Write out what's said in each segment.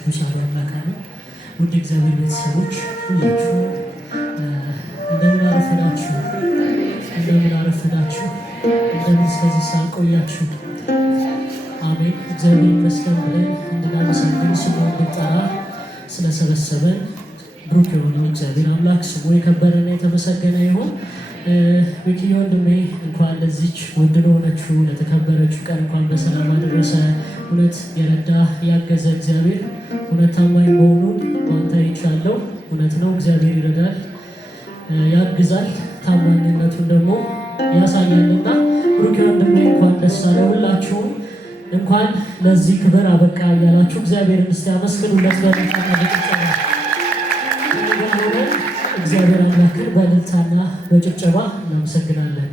ተሻለ አምላካን ውድ እግዚአብሔር ቤተሰቦች ሁላችሁ እንደምን አረፈዳችሁ? እንደምን እስከዚህ ሰዓት ቆያችሁ? አሜን። እግዚአብሔር ይመስገን ብለን እንድናመሰግን ስሙን እንድንጠራ ስለሰበሰበን ብሩክ የሆነው እግዚአብሔር አምላክ ስሙ የከበረና የተመሰገነ ይሁን። ሚኪ ወንድሜ እንኳን ለዚች ውድ ለሆነችው ለተከበረችው ቀን እንኳን በሰላም አደረሰ። እውነት የረዳ ያገዘ እግዚአብሔር እውነት ታማኝ መሆኑን በአንተ አይቻለሁ። እውነት ነው፣ እግዚአብሔር ይረዳል፣ ያግዛል፣ ታማኝነቱን ደግሞ ያሳያልና ብሩክ ወንድሜ እንኳን ደስ አለ። ሁላችሁም እንኳን ለዚህ ክብር አበቃ እያላችሁ እግዚአብሔርን እስቲ አመስግኑለት። እግዚአብሔር አምላክን በእልልታና በጭብጨባ እናመሰግናለን።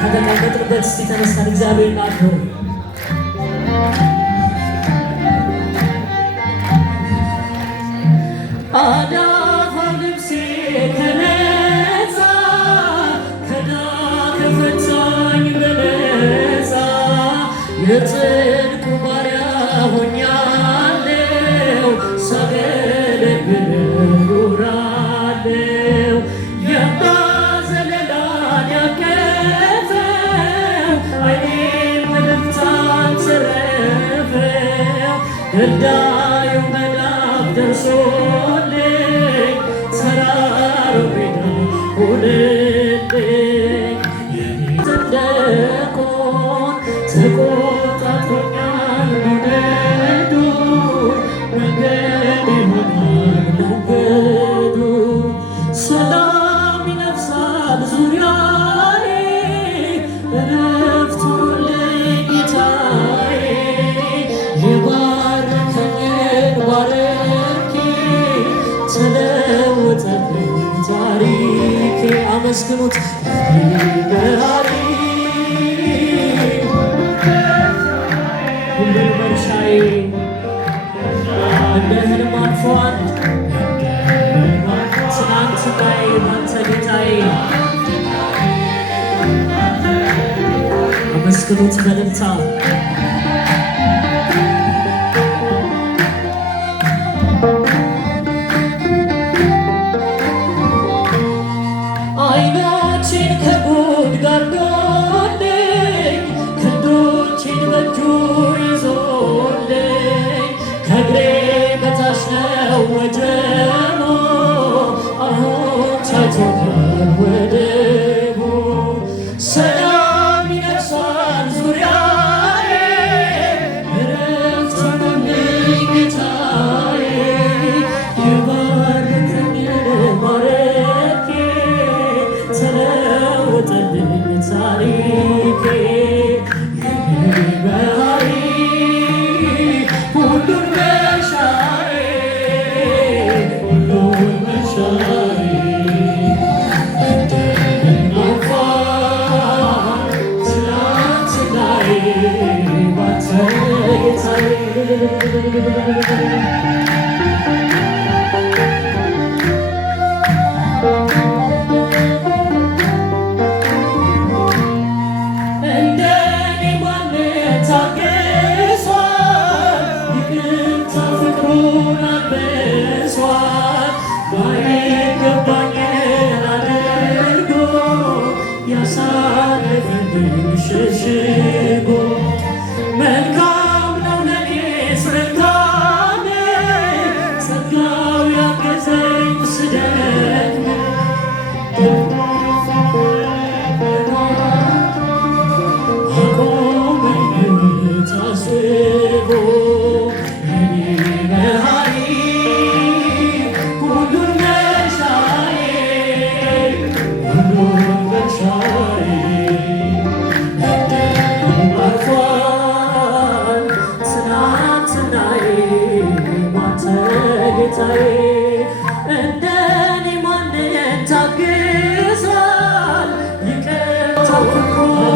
ከተቀመጥንበት እስቲ ተነስተን እግዚአብሔር እናክብር። አዳፋው ልብሴ ከነጻ ከዳ ከፈታኝ በነጻ የጽድቁ ባሪያ ሆኛለሁ ሳገለግል ኖራለሁ። የማዘለላን ያቀፈው ዓይኔን በደስታን ተረፈው እዳዩ መዳፍ ደርሶልኝ ተራራው ሜዳ ሆነልኝ። ሰንደቁን ተቆጣጥሮኛል መንገዱ መንገድ ይሆናል መንገዱ ሰላም ይነፍሳል ዙሪያዬ እረፍት ሆነልኝ ጌታዬ የባረከኝን ባርኬ ተለወጠልኝ ታሪኬ። አመስግኑት መሐሪ ሁሉን መርሻዬ እንደ ሕልም አልፏል ትናንትናዬ ባንተ ጌታዬ። አመስግኑት በእልልታ ዓይኖቼን ከጉድ ጋርዶልኝ ክንዶቼን በእጁ ይዞልኝ ከእግሬ በታች ነው ወጀቡ አሁን ታይቶኛል ወደቡ ሰላም ይነግሣል ዙሪያዬ እረፍት ሆነልኝ ጌታዬ የባረከኝ ባረኬ ተለወጠልኝ ታሪኬ ባህሪ ሁሉን መሻዬ ሁሉን መሻዬ እንደምን አልፏል ትናንትናዬ ባንተ ጌታዬ ሸሽጎ መልካም ነው ለኔስ መልካም ጸጋው ያገዘኝ ስደክም አቆመኝ ታስቦ የኔ መሐሪ ሁሉን መሻዬ ሁሉን መሻዬ እንደኔ ማንን ታግሷል ይቅርታው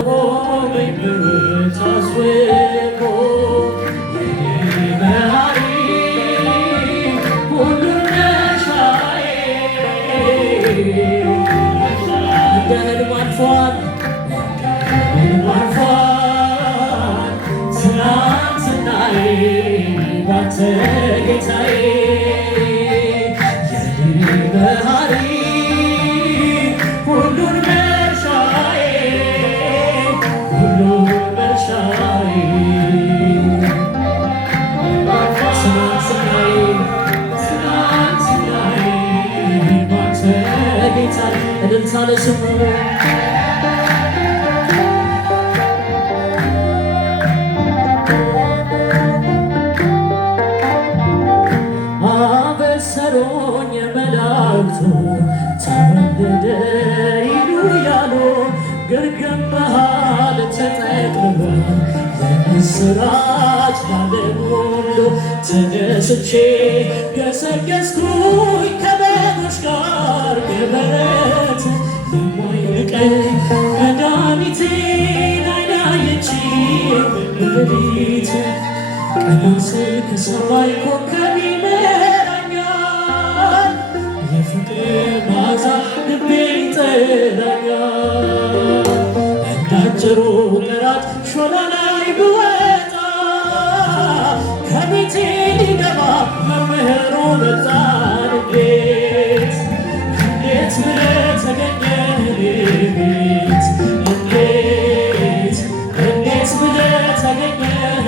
ቆመኝ ታስቦ የኔ መሐሪ ሁሉን መሻዬ እንደ ሕልም አልፏል ትናንትናዬ ባንተ ጌታዬ የኔ መሐሪ ሁሉን መሻዬ ሁሉን መሻዬ ትናንትናዬ ባንተ ጌታዬ እልልታ ለስሙ አበሰሩኝ መላእክቱ ተወለደ ይሉኛሉ ግርግም መሃል ተጠቅልሏል የምስራች ለዓለም ሁሉ ተደስቼ ገሰገስኩኝ ከበጎች ጋር ገበረት የማይንቀኝ መድኃኒቴን ዓይን አየችኝ በሌሊት ቀና ስል ከሰማይ ኮከብ ይመራኛል የፍቅር መዓዛ ልቤን ይጠራኛል እንዳጭሩ ቀራት ሾላ ላይ ብወጣ ከቤቴ ሊገባ መምህሩ መጣ እንዴት ብለህ ተገኘህ ቤት እንዴት ብለህ ተገኘህ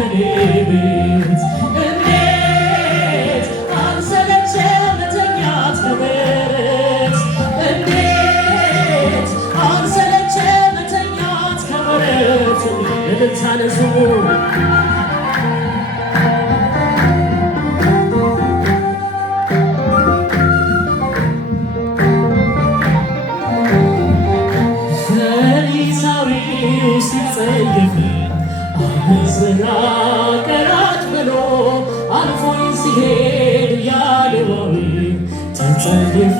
ቤት እንዴት አልሰለቸህ መተኛት ከበረት እንዴት አልሰለቸህ መተኛት ከበረት እልልታ ለስሙ ፈሪሳዊው ሲጸየፍ አመንዝራ ቀራጭ ብሎ አልፎኝ ሲሄድ ያሌዋዊ ተጸይፎ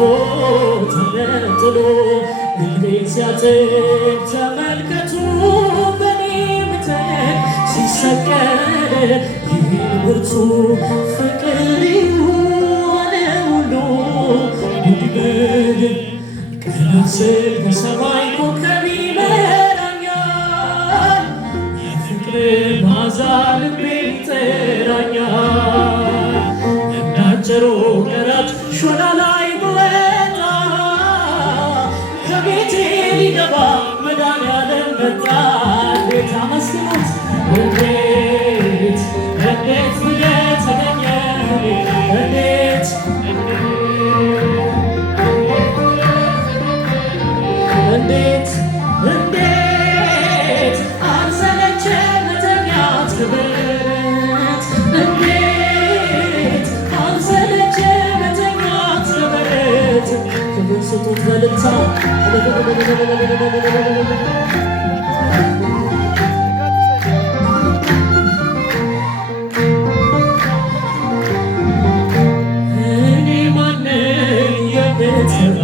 ተነጥሎ እግሬን ሲያጥብ ተመልከቱ በኔ ምትክ ሲሰቀል ይህን ብርቱ ፍቅር የሆነ ሁሉ ጉድበድ ቀና ስል ከሰማይ ኮከብ ይመራኛል የፍቅር መዓዛ ልቤን ይጠራኛል እንዳጭሩ ቀራጭ ሾላ ላይ ብወጣ ከቤቴ ሊገባ መድኃኒዓለም መጣ እንዴት አመስግኑት እንዴት ብለህ ተገኘህ ስጡት በልልታ እኔ ማነኝ የምትባ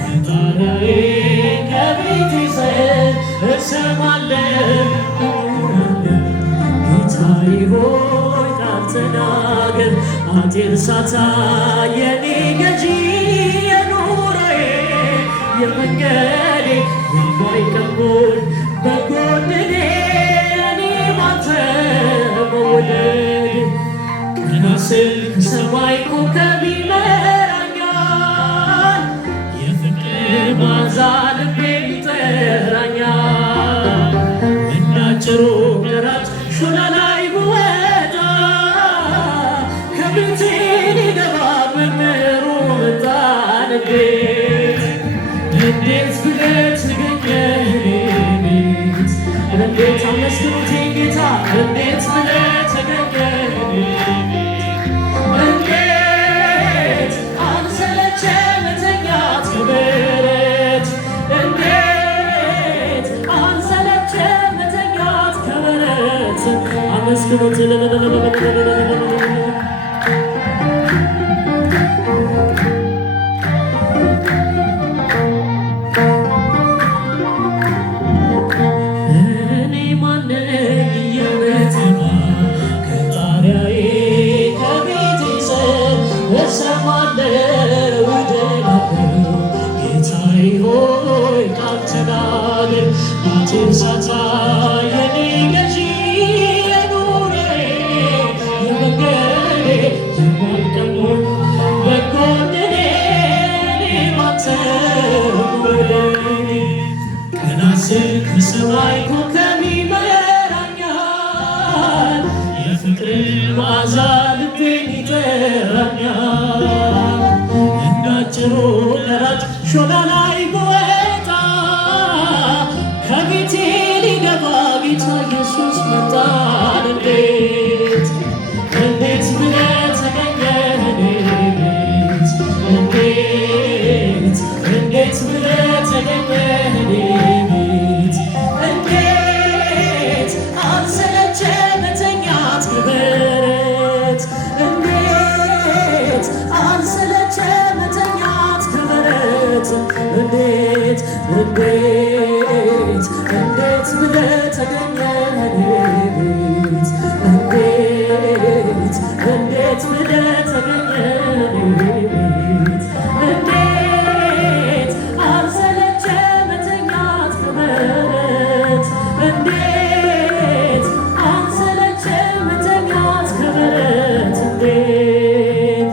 ከጣሪያዬ ከቤቴ ስር እሰማለሁ ጌታዬ ሆይ ቃል ተናገር አትርሳታ የኔ ገዢ የኑሮዬ የመንገዴ የማይቀቡን በጎድኔ እኔ ባንተ መወደድ ቀና ስል ከሰማይ ኮከብ ይመራኛል የፍቅር መዓዛ ልቤን ይጠራኛል እናጭሩ ደራጅ ሾላ ላይ ብወጣ ከቤቴ ሊገባ መምህሩ መጣን እንዴት ብለህ ተገኘህ ቤት እንዴት አመስግኑት ጌታ እንዴት ብለህ ተገኘህ እንዴት አንሰለቸህ መተኛት ከበረት እንዴት አንሰለቸህ መተኛት ከበረት አመስግኑት ሳታ የኔ ገዢ የኑሮዬ የመንገዴ የማይቀሙ በጎድኔ እኔ ባንተ መውደዴ ቀና ስል ከሰማይ ኮከብ ይመራኛል የፍቅር መዓዛ ልቤን ይጠራኛል እንዳጭሩ ደራጅ ሾላ ላይ ብወጣ ከቤቴ ሊገባ ጌታ ኢየሱስ መጣን እንዴት እንዴት ብለህ ተገኘህ ቤት እንዴት እንዴት ብለህ ተገኘህ ቤት እንዴት አንሰለቸህ መተኛት ከበረት እንዴት አንሰለቸህ መተኛት ከበረት እንዴት እንዴት እንዴት ብለህ ተገኘህ ቤት እንዴት እንዴት ብለህ ተገኘህ ቤት እንዴት አልሰለቸህ መተኛት ከበረት እንዴት አልሰለቸህ መተኛት ከበረት እንዴት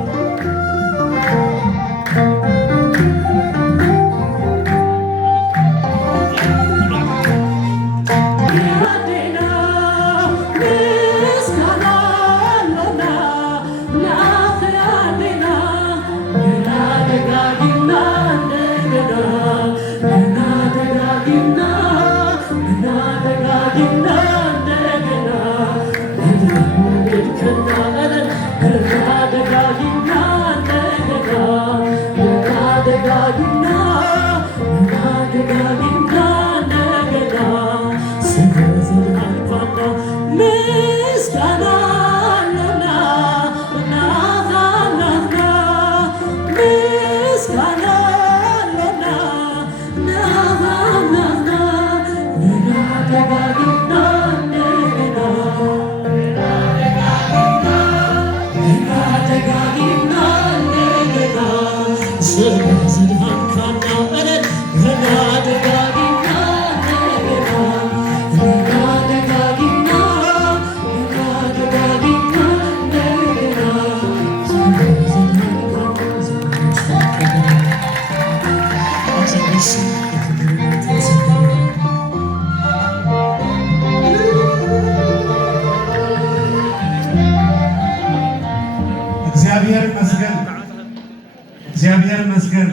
እግዚአብሔር ይመስገን።